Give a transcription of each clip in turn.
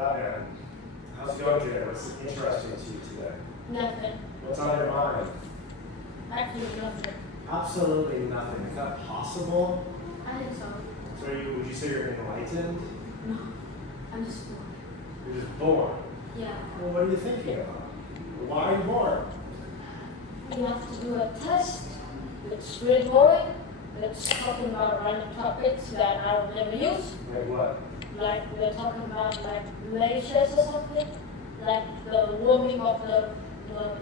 Batman. How's it going today? What's interesting to you today? Nothing. What's on your mind? Actually, nothing. Absolutely nothing. Is that possible? I think so. So would you say you're enlightened? No. I'm just bored. You're just bored. Yeah. Well, what are you thinking about? Why are you bored? We have to do a test. It's really boring. It's talking about random topics that I will never use. Like what? Like we're talking about like glaciers or something. Like the warming of the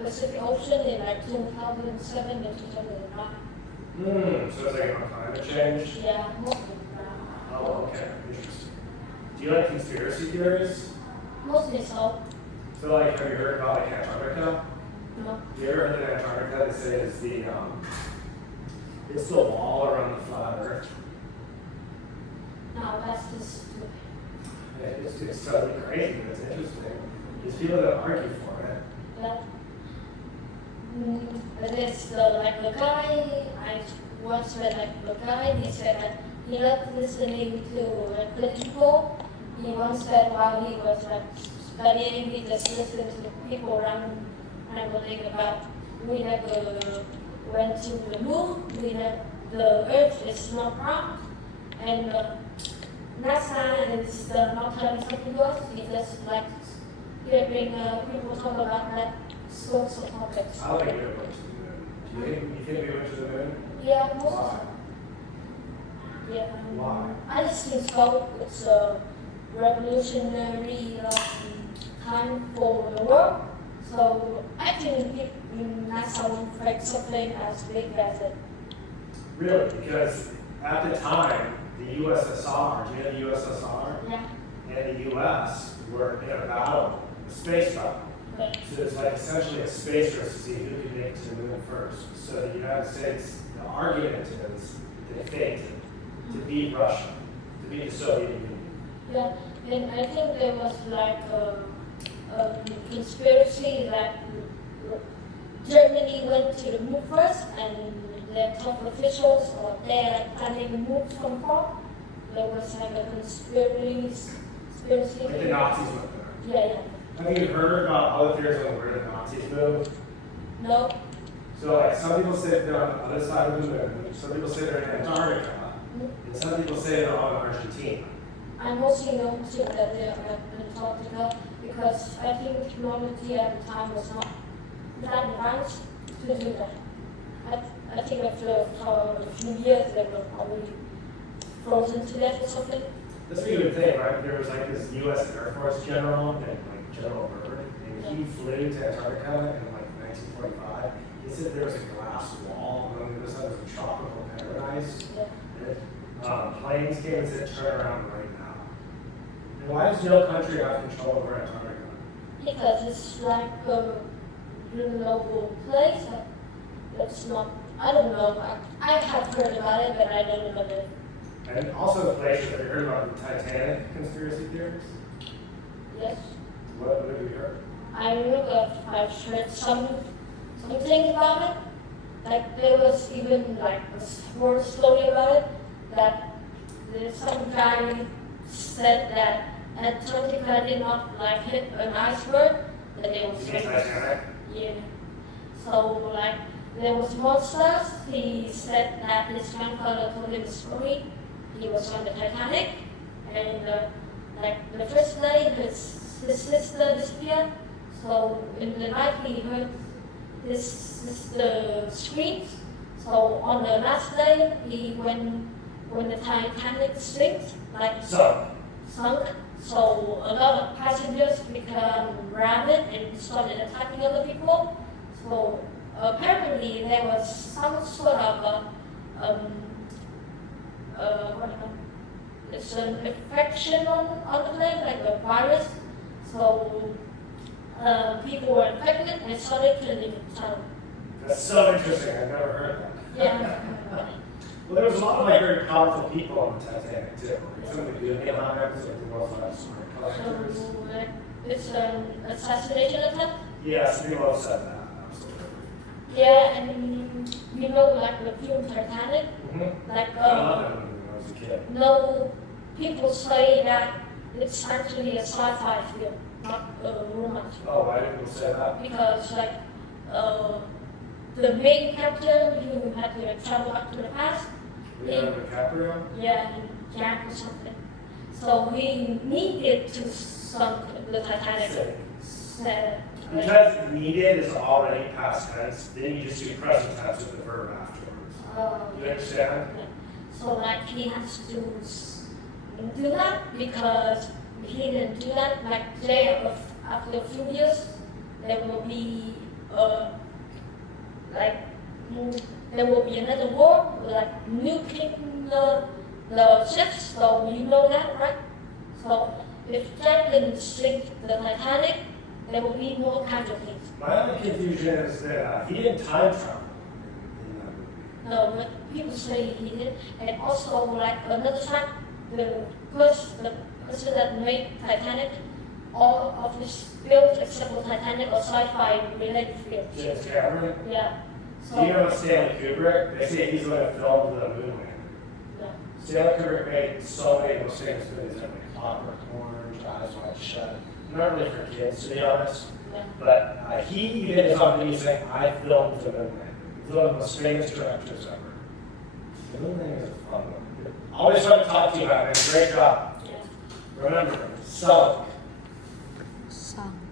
Pacific Ocean in like 2007 to 2009. So it's like on climate change? Yeah, mostly that. Oh, okay. Interesting. Do you like conspiracy theories? Mostly so. So like, have you heard about like Antarctica? No. Have you ever heard that Antarctica, they say is it's the wall around the flat Earth? No, that's just stupid. It's totally crazy, but it's interesting. There's people that argue for it. But there's the guy, I once read the guy, he said that he loved listening to people. He once said while he was studying, he just listened to people rambling about we never went to the moon, the Earth is not round, and NASA is not telling something to us. He just likes hearing people talk about that sorts of topics. I like we went to the moon. You think we went to the moon? Yeah, Why? Yeah. Why? I just think so. It's a revolutionary time for the world. So I think NASA won't make something as big as it. Really? Because at the time, the USSR, do you know the USSR? Yeah. And the US were in a battle, a space battle. But So it's like essentially a space race to see who could make it to the moon first. So the United States, the argument is they faked it to beat Russia, to beat the Soviet Union. yeah, and I think there was like a conspiracy that Germany went to the moon first, and their top officials or their planning the moon from far. There was like a conspiracy. Like the Nazis went there. Yeah, yeah. Have you heard about other theories on where the Nazis moved? No. So like some people say they're on the other side of the moon, some people say they're in Antarctica, and some people say they're all in Argentina. I mostly know that they are in Antarctica because I think technology at the time was not that advanced to do that. I think after a few years they were probably frozen to death or something. That's what you would think, right? There was like this U.S. Air Force general, named like General Byrd, and he flew to Antarctica in like 1945. He said there was a glass wall, and on the other side was a tropical paradise. Yeah. And planes came and said, turn around right now. And why does no country have control over Antarctica? Because it's like a global place. It's not, I don't know. I have heard about it, but I don't know it. And also the glaciers. Have you heard about the Titanic conspiracy theories? Yes. What have you heard? I know that I've heard something about it. Like there was even like a word story about it that there's some guy said that Antarctica did not like hit an iceberg, that it was You mean Titanic? yeah. So like there was monsters. He said that his grandfather told him a story. He was on the Titanic, and like the first day his sister disappeared. So in the night he heard his sister screams. So on the last day, when the Titanic sunk. So a lot of passengers became rabid and started attacking other people. So apparently there was some sort of it's an infection on the plane, like a virus. So people were infected and started killing each other. That's so interesting. I've never heard that. Yeah. Well, there was a lot of like very powerful people on the Titanic too. Like some of the good aliens, like the world's largest collectors. So it's an assassination attempt. Yeah, some people have said that. Absolutely. Yeah, and you know, like the film Titanic, Mm-hmm. like I love it when I was a kid. no, people say that it's actually a sci-fi film, not a romance film. Oh, why didn't you say that? Because like the main character who had to like, travel back to the past, Leonardo DiCaprio? yeah, Jack or something. So he needed to sunk the Titanic. Because needed is already past tense, then you just do present tense with the verb afterwards. You understand? Yeah. So like he has to do that because if he didn't do that, like say after a few years, there will be there will be another war, like nuking the ships. So you know that, right? So if Jack didn't sink the Titanic, there will be more casualties. My only confusion is that he didn't time travel in that movie. No, but people say he did. And also, like another fact, the person that made Titanic, all of his films except for Titanic are sci-fi related films. James Cameron? Yeah. Do you know Stanley Kubrick? They say he's going to film the moon landing. Yeah. Stanley Kubrick made so many of those famous movies like Clockwork Orange, Eyes Wide Shut. Not really for kids, to be honest. Yeah. But he even is on video saying, I filmed the moon landing. He's one of the most famous directors ever. The moon landing is a fun one. Always fun to talk to you about, man. Great job. Yeah. Remember, so